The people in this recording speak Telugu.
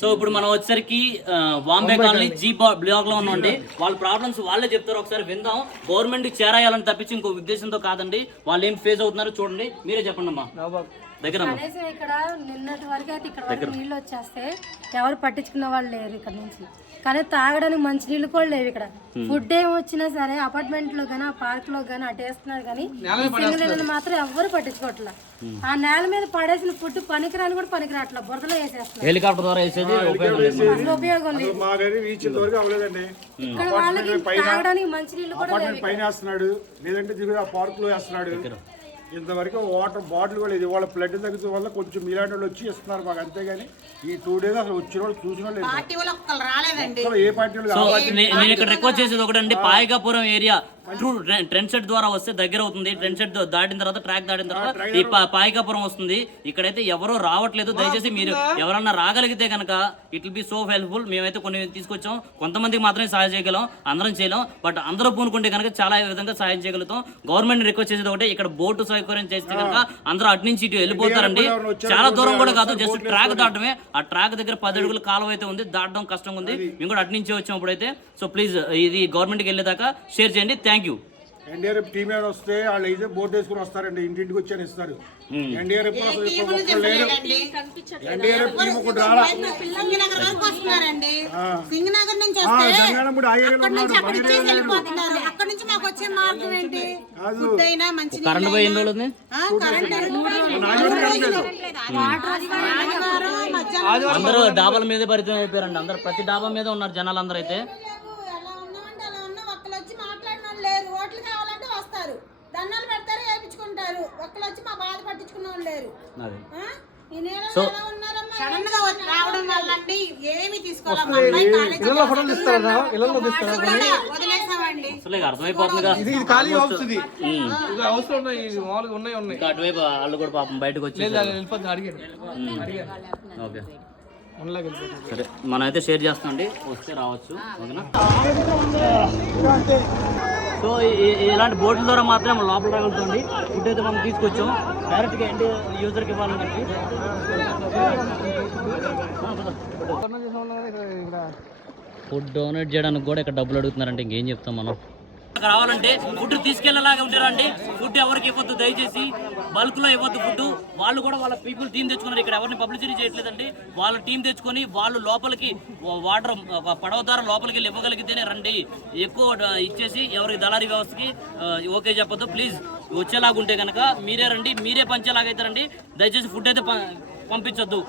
సో ఇప్పుడు మనం వచ్చేసరికి బాంబే కాలనీ జీ బ్లాక్ లో ఉన్నామండి. వాళ్ళ ప్రాబ్లమ్స్ వాళ్ళే చెప్తారు, ఒకసారి విందాం. గవర్నమెంట్ కి చేరాయాలని తప్పించి ఇంకో ఉద్దేశంతో కాదండి. వాళ్ళు ఏం ఫేస్ అవుతున్నారో చూడండి, మీరే చెప్పండి అమ్మా. దగ్గర ఇక్కడ నిన్నటి వరకు అయితే ఇక్కడ నీళ్ళు వచ్చేస్తే ఎవరు పట్టించుకున్న వాళ్ళు లేరు ఇక్కడ నుంచి. కానీ తాగడానికి మంచి నీళ్ళు కూడా లేవు ఇక్కడ. ఫుడ్ ఏం వచ్చినా సరే అపార్ట్మెంట్ లో గానీ పార్క్ లో గానీ అటు వేస్తున్నారు కానీ సింగిల్ మాత్రం ఎవరు పట్టించుకోవట్లా. ఆ నేల మీద పడేసిన ఫుడ్ పనికిరాని కూడా పనికిరాట్లా, బురదలో వేసేస్తున్నారు. హెలికాప్టర్ ద్వారా వేసేది ఉపయోగం లేదు. ఇక్కడ వాళ్ళకి తాగడానికి మంచి నీళ్ళు కూడా లేదంటే ఇంతవరకు వాటర్ బాటిల్ కూడా ఇది వాళ్ళ ఫ్లడ్ తగ్గుతున్న వల్ల కొంచెం ఇలాంటి వాళ్ళు వచ్చి ఇస్తున్నారు మాకు, అంతేగాని ఈ 2 days అసలు వచ్చిన వాళ్ళు చూసిన వాళ్ళు ఏ పార్టీ నేను ఇక్కడ రిక్వెస్ట్ చేసేది ఒకటండి, Payakapuram area through trend set ద్వారా వస్తే దగ్గర అవుతుంది. ట్రెండ్ సెట్ దాటిన తర్వాత ట్రాక్ దాటిన తర్వాత ఈ పాయకాపురం వస్తుంది. ఇక్కడైతే ఎవరో రావట్లేదు. దయచేసి మీరు ఎవరన్నా రాగలిగితే కనుక it will be so helpful. మేమైతే కొన్ని తీసుకొచ్చాం, కొంతమందికి మాత్రమే సహాయం చేయగలం, అందరం చేయలేం. బట్ అందరూ పూనుకుంటే కనుక చాలా విధంగా సహాయం చేయగలుగుతాం. గవర్నమెంట్ రిక్వెస్ట్ చేసేది ఒకటే, ఇక్కడ బోటు సౌకర్యం చేస్తే కనుక అందరూ అటు నుంచి ఇటు వెళ్ళిపోతారండి. చాలా దూరం కూడా కాదు, జస్ట్ ట్రాక్ దాటమే. ఆ ట్రాక్ దగ్గర 10 అడుగుల కాలువ అయితే ఉంది, దాటడం కష్టంగా ఉంది. మేము కూడా అటు నుంచి వచ్చాం ఇప్పుడైతే. సో ప్లీజ్ ఇది గవర్నమెంట్కి వెళ్ళేదాకా షేర్ చేయండి. Thank you. ఎన్డీఆర్ఎఫ్ టీం ఏమైనా వస్తే వాళ్ళు అయితే బోట్ వేసుకుని వస్తారండి, ఇంటింటికి వచ్చి ఇస్తారు. ఎన్డీఆర్ఎఫ్ ఎన్డీఆర్ఎఫ్ టీం ఒకటి రాలా. కరెంట్ పోయి ఎన్ని రోజులు ఉంది? అందరూ డాబాల మీదే పరిచయం అయిపోయారండి. అందరు ప్రతి డాబా మీద ఉన్నారు జనాలు అందరూ. అయితే దండాలు పెడతారు, వేయించుకుంటారు. ఒక్కరు వచ్చి మా బాధ పట్టించుకున్న వాళ్ళు లేరు. సడన్ గా రావడం వల్ల అండి ఏమి తీసుకోవాలి, అటువైపు వాళ్ళు కూడా పాపం బయటకు వచ్చి సరే మనమైతే షేర్ చేస్తామండి, వస్తే రావచ్చు. ఓకేనా? సో ఇలాంటి బోట్ల ద్వారా మాత్రం లోపల రాగలుగుతుంది. ఫుడ్ అయితే మనం తీసుకొచ్చాం డైరెక్ట్గా ఎండ్ యూజర్కి ఇవ్వాలని చెప్పి. ఫుడ్ డొనేట్ చేయడానికి కూడా ఇక్కడ డబ్బులు అడుగుతున్నారంటే ఇంకేం చెప్తాం మనం. రావాలంటే ఫుడ్ తీసుకెళ్లేలాగా ఉంటారండి. ఫుడ్ ఎవరికి ఇవ్వద్దు, దయచేసి బల్క్ లో ఇవ్వద్దు ఫుడ్. వాళ్ళు కూడా వాళ్ళ పీపుల్ టీం తెచ్చుకున్నారు, ఇక్కడ ఎవరిని పబ్లిసిటీ చేయట్లేదండి. వాళ్ళ టీం తెచ్చుకొని వాళ్ళు లోపలికి వాటర్ పడవ ద్వారా లోపలికి వెళ్ళి ఇవ్వగలిగితేనే రండి. ఎక్కువ ఇచ్చేసి ఎవరికి దళారీ వ్యవస్థకి ఓకే చెప్పొద్దు. ప్లీజ్ వచ్చేలాగుంటే కనుక మీరే రండి, మీరే పంచేలాగైతే రండి. దయచేసి ఫుడ్ అయితే పంపించొద్దు.